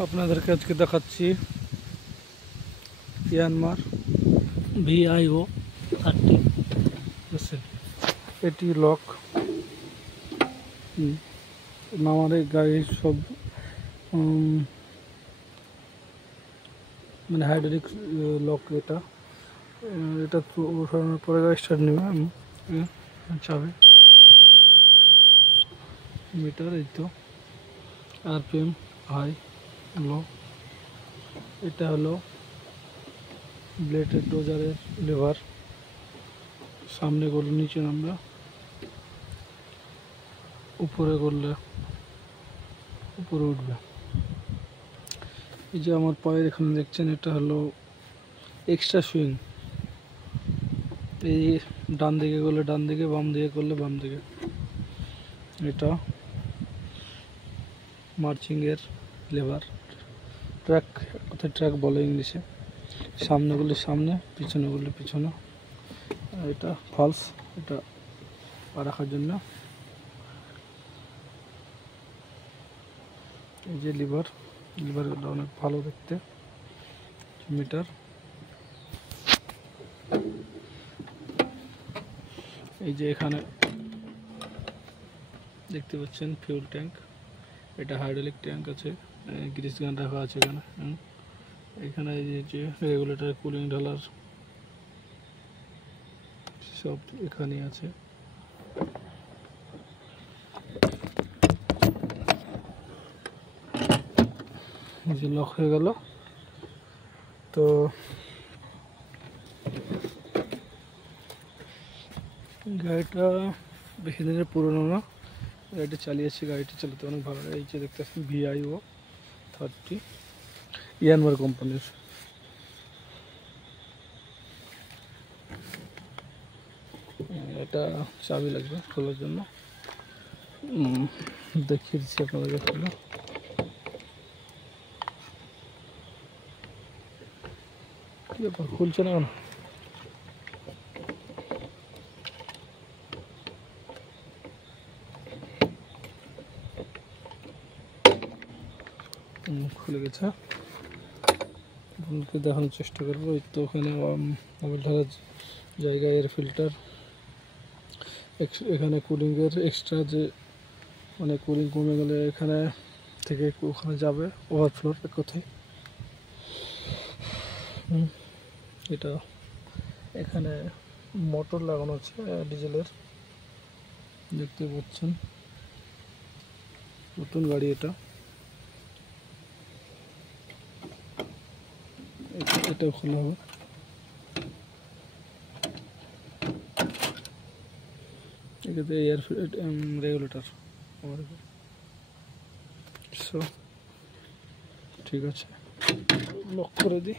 আপনাদেরকে আজকে দেখাচ্ছি ইয়ানমার VIO 30 বুঝছেন। এটি লক আমাদের গাড়ির সব মানে হাইড্রোলিক লক। এটা ওঠানোর পরে গাড়ি স্টার্ট নেবে। চাবি মিটার, এই তো RPM হাই লো। এটা হলো ব্লেডের ডোজারের লিভার, সামনে করলে নিচে নামবে, উপরে করলে উপরে উঠবে। এই যে আমার পায়ের এখানে দেখছেন, এটা হলো এক্সট্রা সুইং। এই ডান দিকে করলে ডান দিকে, বাম দিকে করলে বাম দিকে। এটা মার্চিংয়ের লেভার, ট্র্যাক, কোথায় ট্র্যাক বলে ইংলিশে। সামনে করলে সামনে, পিছনে করলে পিছনে। আর এটা ফলস, এটা পা রাখার জন্য। এই যে লিভারটা অনেক ভালো দেখতে। মিটার, এই যে এখানে দেখতে পাচ্ছেন ফিউল ট্যাঙ্ক। এটা হাইড্রোলিক ট্যাঙ্ক আছে, গ্রিস গান রাখা আছে এখানে। এখানে এই যে রেগুলেটর, কুলিং ঢালার সব এখানে আছে। এই যে লক হয়ে গেল। তো গাড়িটা বেশি দিনের পুরনো না, গাড়িটা চালিয়েছি, গাড়িটা চালাতে অনেক ভালো লাগে। এই যে দেখতে পাচ্ছেন VIO 30 ইয়ানমার কোম্পানির। এটা চাবি লাগবে খোলার জন্য, দেখিয়ে দিচ্ছি আপনাদের খুলে। কি ব্যাপার, খুলছে না কেন? খুলে গেছে, আপনাকে দেখানোর চেষ্টা করবো। ওই তো ওখানে মোবাইল ঢালার জায়গা, এয়ার ফিল্টার, এখানে কুলিংয়ের এক্সট্রা যে মানে কুলিং কমে গেলে এখানে থেকে ওখানে যাবে ওভারফ্লোর কোথায়। এটা এখানে মোটর লাগানো আছে ডিজেলের, দেখতে পাচ্ছেন। নতুন গাড়ি এটা। এটা খোলা হবে। এটাতে এয়ার রেগুলেটর। সো ঠিক আছে, লক করে দিই।